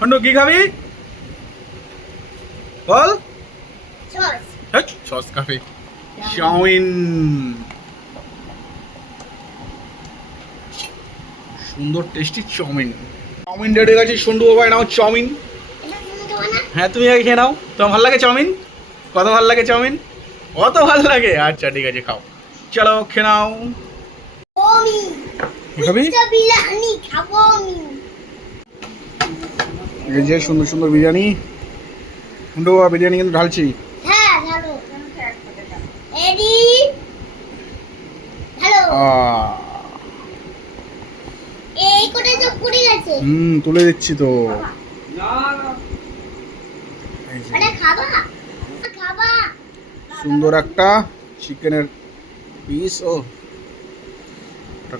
হন্ডু কি খাবি বল? Sauce. Sauce খাবে। চাউমিন, সুন্দর টেস্টি চাউমিন। চাউমিন রেডি হয়ে গেছে। সন্ডু বাবা নাও চাউমিন। এটা তুমি দেবো না? হ্যাঁ তুমি আগে খেয়ে নাও। তোমার ভালো লাগে চাউমিন? কত ভালো লাগে চাউমিন? অত ভালো লাগে? আচ্ছা ঠিক আছে খাও। চলো খেয়ে নাও। আমি কি খাবি? পিজ্জা বিরিয়ানি খাবো আমি। এই যে সুন্দর সুন্দর বিরিয়ানি। সন্ডু বাবা বিরিয়ানি কিন্তু ঢালছি। হ্যাঁ ভালো। Ready hello. এই কোটা তো পুড়ে গেছে। তুলে দিচ্ছি তো। এই যে এটা খাবা? খাবা? সুন্দর একটা চিকেনের পিস ও একটা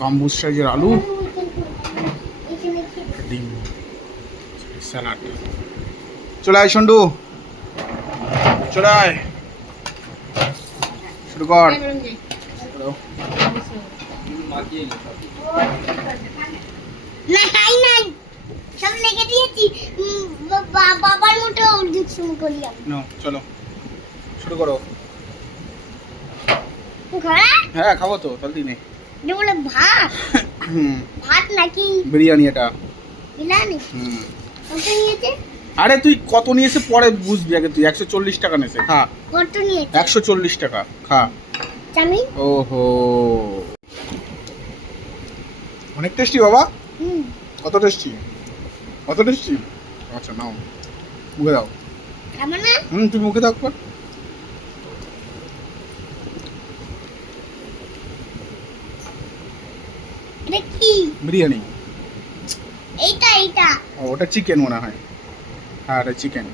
গাম্বুজ সাইজের আলু, এখানে খেতে। একটা ডিম, স্যালাড। চলে আয় সন্ডু, চলে আয়, শুরু কর। না খাই নাই, সব লেগে দিয়েছি। বাবার মতো দুষ্টুম করি আমি। নাও চলো শুরু করো। ঘরে হ্যাঁ খাবো তো, তাহলে দিনে। এটা বলে ভাত? ভাত নাকি বিরিয়ানি এটা। বিরিয়ানি? কত নিয়েছে? আরে তুই কত নিয়েছে পরে বুঝবি, আগে তুই 140 টাকা নিয়েছে। খা। কত নিয়েছে? 140 টাকা খা। চাউমিন? ওহো, অনেক টেস্টি বাবা। কত টেস্টি, কত টেস্টি। আচ্ছা নাও, মুখে দাও। খাবো না? তুই মুখে দাও একবার। এটা কি? বিরিয়ানি। এইটা এইটা। ওটা চিকেন মনে হয়। হ্যাঁ এটা চিকেন।